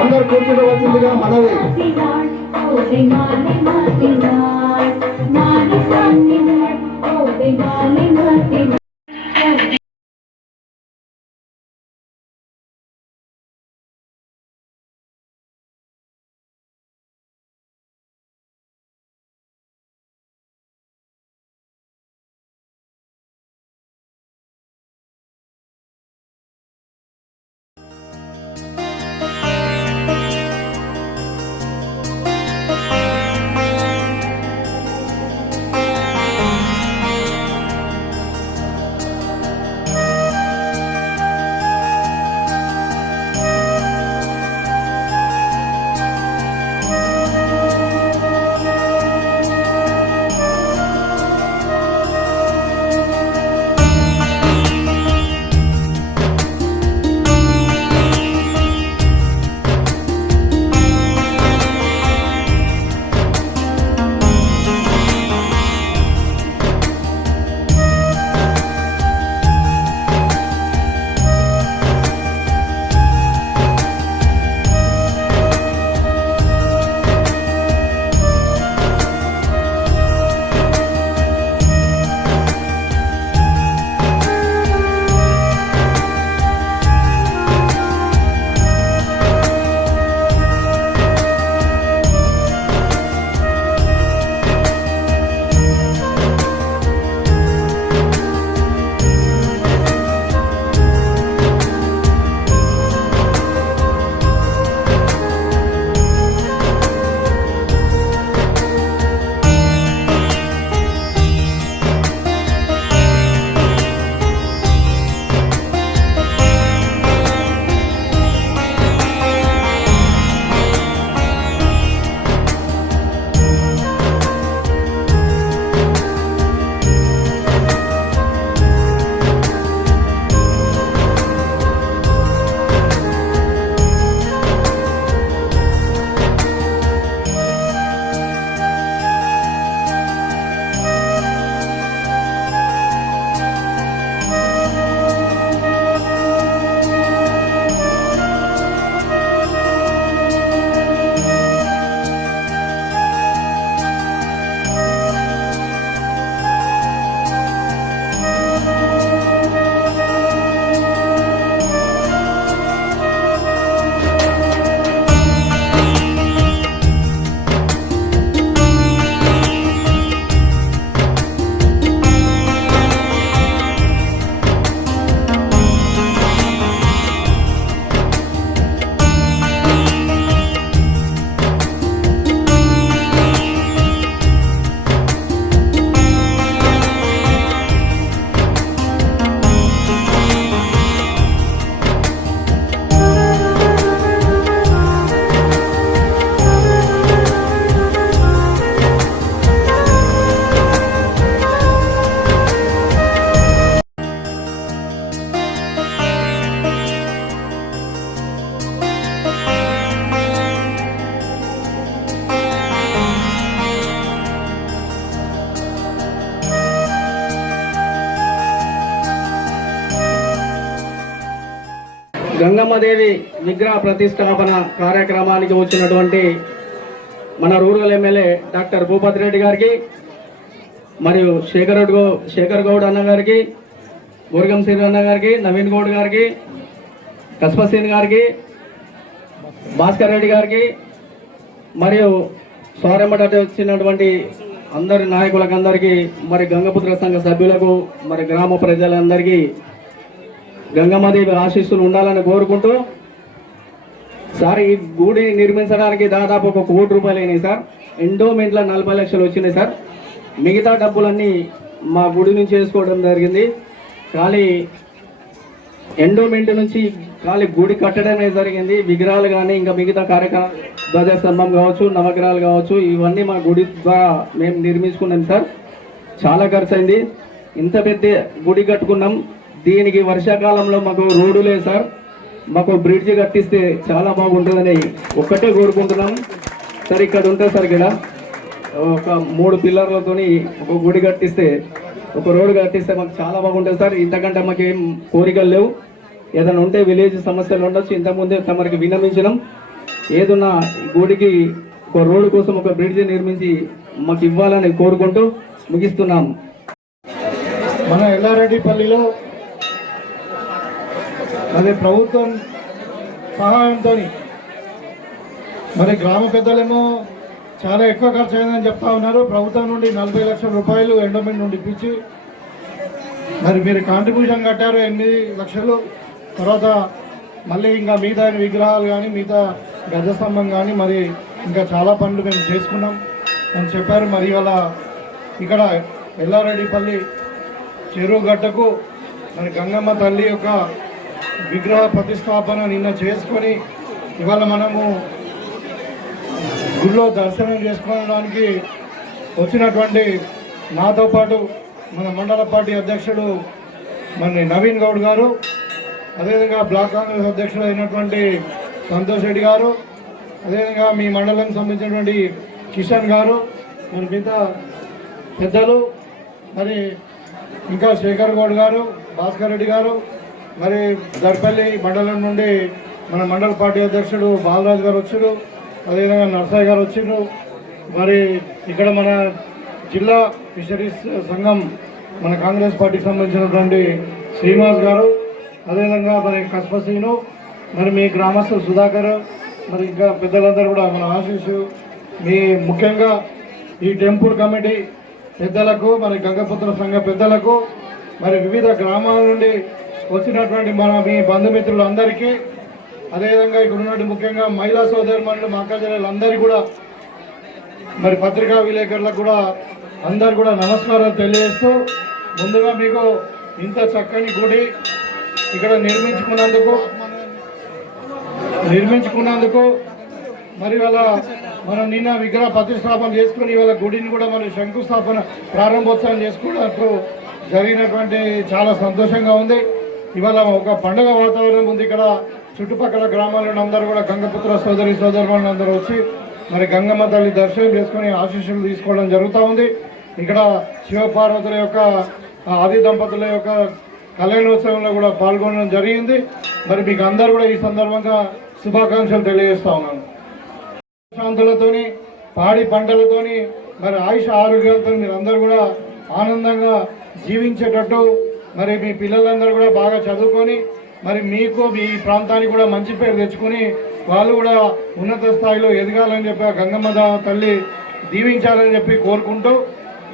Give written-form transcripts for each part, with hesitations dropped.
అందరూ కూర్చోవలసిందిగా మనవి. గంగమ్మదేవి విగ్రహ ప్రతిష్టాపన కార్యక్రమానికి వచ్చినటువంటి మన rural MLA doctor Bhupathi Reddy గారికి మరియు శేఖర్ గౌడ్ అన్న గారికి, మురుగం శ్రీ అన్న గారికి, నవీన్ గౌడ్ గారికి, కస్పసీన్ గారికి, భాస్కర్ రెడ్డి గారికి మరియు స్వారంబట వచ్చినటువంటి అందరి నాయకులకు అందరికీ, మరి గంగపుత్ర సంఘ సభ్యులకు, మరి గ్రామ ప్రజలందరికీ గంగమ్మదేవి ఆశీస్సులు ఉండాలని కోరుకుంటూ సార్ ఈ గుడి నిర్మించడానికి దాదాపు ఒక 1 కోటి రూపాయలు అయినాయి సార్. ఎండోమెంట్లో 40 లక్షలు వచ్చినాయి సార్. మిగతా డబ్బులన్నీ మా గుడి నుంచి వేసుకోవడం జరిగింది. ఖాళీ ఎండోమెంట్ నుంచి ఖాళీ గుడి కట్టడమే జరిగింది. విగ్రహాలు కానీ ఇంకా మిగతా కార్యక్రమాలు, ధ్వజస్తంభం కావచ్చు, నవగ్రహాలు కావచ్చు, ఇవన్నీ మా గుడి ద్వారా మేము నిర్మించుకున్నాం సార్. చాలా ఖర్చు అయింది. ఇంత పెద్ద గుడి కట్టుకున్నాం. దీనికి వర్షాకాలంలో మాకు రోడ్డు లేదు సార్. మాకు బ్రిడ్జ్ కట్టిస్తే చాలా బాగుంటుందని ఒక్కటే కోరుకుంటున్నాం సార్. ఇక్కడ ఉంటుంది సార్, ఇక్కడ ఒక 3 పిల్లర్లతోని ఒక గుడి కట్టిస్తే, ఒక రోడ్డు కట్టిస్తే మాకు చాలా బాగుంటుంది సార్. ఇంతకంటే మాకు ఏం కోరికలు లేవు. ఏదైనా ఉంటే విలేజ్ సమస్యలు ఉండొచ్చు. ఇంతకుముందే తమరికి విన్నమించడం, ఏదన్నా గుడికి ఒక రోడ్డు కోసం ఒక బ్రిడ్జ్ నిర్మించి మాకు ఇవ్వాలని కోరుకుంటూ ముగిస్తున్నాం. మన ఎల్లారెడ్డిపల్లిలో అదే ప్రభుత్వం సహాయంతో మరి గ్రామ పెద్దలేమో చాలా ఎక్కువ ఖర్చు అయిందని చెప్తా ఉన్నారు. ప్రభుత్వం నుండి 40 లక్షల రూపాయలు ఎండోమెంట్ నుండి ఇప్పించి మరి మీరు కాంట్రిబ్యూషన్ కట్టారు 8 లక్షలు. తర్వాత మళ్ళీ ఇంకా మిగతా విగ్రహాలు కానీ, మిగతా గజస్తంభం కానీ, మరి ఇంకా చాలా పనులు మేము చేసుకున్నాం అని చెప్పారు. మరి ఇవాళ ఇక్కడ ఎల్లారెడ్డిపల్లి చెరువు గడ్డకు మరి గంగమ్మ తల్లి యొక్క విగ్రహ ప్రతిష్టాపన నిన్న చేసుకొని ఇవాళ మనము గుళ్ళో దర్శనం చేసుకోవడానికి వచ్చినటువంటి నాతో పాటు మన మండల పార్టీ అధ్యక్షుడు మన నవీన్ గౌడ్ గారు, అదేవిధంగా బ్లాక్ కాంగ్రెస్ అధ్యక్షుడు అయినటువంటి సంతోష్ రెడ్డి గారు, అదేవిధంగా మీ మండలానికి సంబంధించినటువంటి కిషన్ గారు, మరి మిగతా పెద్దలు, మరి ఇంకా శేఖర్ గౌడ్ గారు, భాస్కర్ రెడ్డి గారు, మరి దర్పల్లి మండలం నుండి మన మండల పార్టీ అధ్యక్షుడు బాలరాజు గారు వచ్చారు, అదేవిధంగా నర్సయ్య గారు వచ్చారు. మరి ఇక్కడ మన జిల్లా ఫిషరీస్ సంఘం మన కాంగ్రెస్ పార్టీకి సంబంధించినటువంటి శ్రీనివాస్ గారు, అదేవిధంగా మరి కస్పసీను, మరి మీ గ్రామస్తులు సుధాకర్, మరి ఇంకా పెద్దలందరూ కూడా మన ఆశీస్సు, మీ ముఖ్యంగా ఈ టెంపుల్ కమిటీ పెద్దలకు, మరి గంగపుత్ర సంఘ పెద్దలకు, మరి వివిధ గ్రామాల నుండి వచ్చినటువంటి మన మీ బంధుమిత్రులందరికీ, అదేవిధంగా ఇక్కడ ఉన్నటువంటి ముఖ్యంగా మహిళా సోదరుమణులు, మా అక్కచెల్లెలందరికీ కూడా, మరి పత్రికా విలేకరులకు కూడా అందరు కూడా నమస్కారాలు తెలియజేస్తూ, ముందుగా మీకు ఇంత చక్కని గుడి ఇక్కడ నిర్మించుకున్నందుకు మరి ఇవాళ మనం నిన్న విగ్రహ ప్రతిష్టాపన చేసుకుని ఇవాళ గుడిని కూడా మనం శంకుస్థాపన ప్రారంభోత్సవం చేసుకోవడానికి జరిగినటువంటి చాలా సంతోషంగా ఉంది. ఇవాళ ఒక పండుగ వాతావరణం ఉంది. ఇక్కడ చుట్టుపక్కల గ్రామాలను అందరూ కూడా గంగపుత్ర సోదరులను అందరూ వచ్చి మరి గంగమ్మ తల్లి దర్శనం చేసుకుని ఆశీస్సులు తీసుకోవడం జరుగుతూ ఉంది. ఇక్కడ శివపార్వతుల యొక్క ఆది దంపతుల యొక్క కళ్యాణోత్సవంలో కూడా పాల్గొనడం జరిగింది. మరి మీకు అందరూ కూడా ఈ సందర్భంగా శుభాకాంక్షలు తెలియజేస్తా ఉన్నాను. శాంతులతోని, పాడి పంటలతోని, మరి ఆయుష ఆరోగ్యాలతో మీరు అందరూ కూడా ఆనందంగా జీవించేటట్టు, మరి మీ పిల్లలందరూ కూడా బాగా చదువుకొని, మరి మీకు మీ ప్రాంతానికి కూడా మంచి పేరు తెచ్చుకొని వాళ్ళు కూడా ఉన్నత స్థాయిలో ఎదగాలని చెప్పి గంగమ్మ తల్లి దీవించాలని చెప్పి కోరుకుంటూ,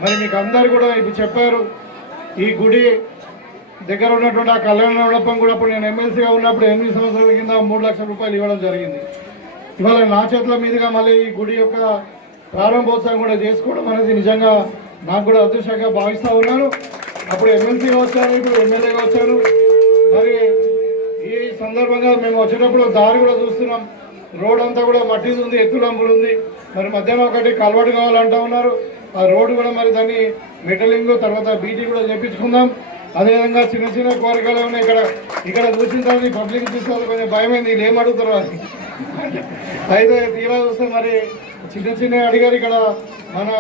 మరి మీకు అందరు కూడా ఇప్పుడు చెప్పారు ఈ గుడి దగ్గర ఉన్నటువంటి ఆ కళ్యాణ మండపం కూడా అప్పుడు నేను ఎమ్మెల్సీగా ఉన్నప్పుడు 8 సంవత్సరాల కింద 3 లక్షల రూపాయలు ఇవ్వడం జరిగింది. ఇవాళ నా చేతుల మీదుగా మళ్ళీ ఈ గుడి యొక్క ప్రారంభోత్సవం కూడా చేసుకోవడం అనేది నిజంగా నాకు కూడా అదృష్టంగా భావిస్తూ ఉన్నాను. అప్పుడు ఎమ్మెల్సీగా వచ్చాను, ఇప్పుడు ఎమ్మెల్యేగా వచ్చాను. మరి ఈ సందర్భంగా మేము వచ్చేటప్పుడు దారి కూడా చూస్తున్నాం, రోడ్ అంతా కూడా మట్టిది ఉంది, ఎత్తులంపులు ఉంది. మరి మధ్యాహ్నం ఒకటి కలవాటు కావాలంటూ ఉన్నారు. ఆ రోడ్డు కూడా మరి దాన్ని మెటలింగ్ తర్వాత బీటీ కూడా చేయించుకుందాం. అదేవిధంగా చిన్న చిన్న కోరికలు ఉన్నాయి. ఇక్కడ చూసిన తర్వాత పబ్లిక్ చూస్తే కొంచెం భయమైంది, వీళ్ళు ఏం అడుగుతారు అని. అయితే తీరా చూస్తే మరి చిన్న అడిగారు. ఇక్కడ మన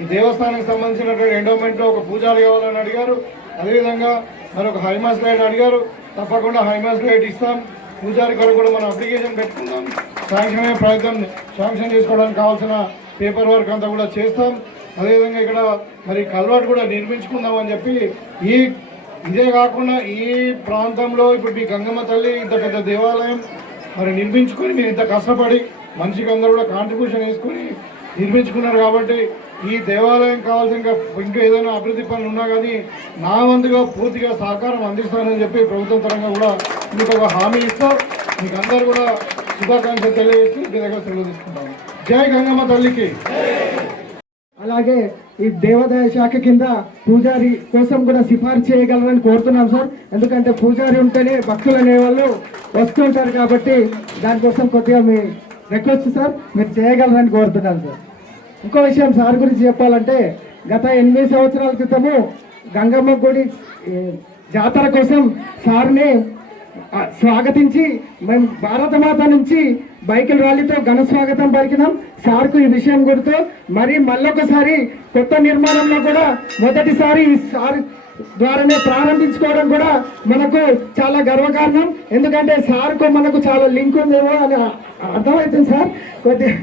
ఈ దేవస్థానానికి సంబంధించినటువంటి ఎండోమెంట్లో ఒక పూజారి కావాలని అడిగారు. అదేవిధంగా మరి ఒక హైమాస్ లైట్ అడిగారు. తప్పకుండా హైమాస్ లైట్ ఇస్తాం. పూజారి కొరకు కూడా మనం అప్లికేషన్ పెట్టుకుందాం. శాంక్షన్ చేసుకోవడానికి కావాల్సిన పేపర్ వర్క్ అంతా కూడా చేస్తాం. అదేవిధంగా ఇక్కడ మరి కల్వర్ట్ కూడా నిర్మించుకుందాం అని చెప్పి ఇదే కాకుండా ఈ ప్రాంతంలో ఇప్పుడు మీ గంగమ్మ తల్లి ఇంత పెద్ద దేవాలయం మరి నిర్మించుకొని మీరు ఇంత కష్టపడి మనిషికి అందరూ కూడా కాంట్రిబ్యూషన్ వేసుకొని నిర్మించుకున్నారు. కాబట్టి ఈ దేవాలయం కావాల్సిన ఇంకా ఏదైనా అభివృద్ధి పనులు ఉన్నా కానీ నా వంతుగా పూర్తిగా సహకారం అందిస్తానని చెప్పి ప్రభుత్వం పరంగా కూడా మీకు ఒక హామీ ఇస్తాం. మీకు అందరూ కూడా శుభాకాంక్షలు తెలియజేస్తూ మీ దగ్గర సెలవు తీసుకుంటాము. జై గంగమ్మ తల్లికి. అలాగే ఈ దేవాదాయ శాఖ కింద పూజారి కోసం కూడా సిఫార్సు చేయగలరని కోరుతున్నాం సార్. ఎందుకంటే పూజారి ఉంటేనే భక్తులు అనేవాళ్ళు వస్తుంటారు కాబట్టి దానికోసం కొద్దిగా మీ రిక్వెస్ట్ సార్, మీరు చేయగలరని కోరుతున్నాను సార్. ఇంకో విషయం సార్ గురించి చెప్పాలంటే గత 8 సంవత్సరాల క్రితము గంగమ్మ గుడి జాతర కోసం సార్ని స్వాగతించి మేము భారతమాత నుంచి బైకుల ర్యాలీతో ఘన స్వాగతం పలికినాం. సార్కు ఈ విషయం గుర్తు మరి మళ్ళొకసారి కొత్త నిర్మాణంలో కూడా మొదటిసారి సార్ ద్వారానే ప్రారంభించుకోవడం కూడా మనకు చాలా గర్వకారణం. ఎందుకంటే సార్కు మనకు చాలా లింక్ ఉందేమో అని అర్థమవుతుంది సార్. కొద్దిగా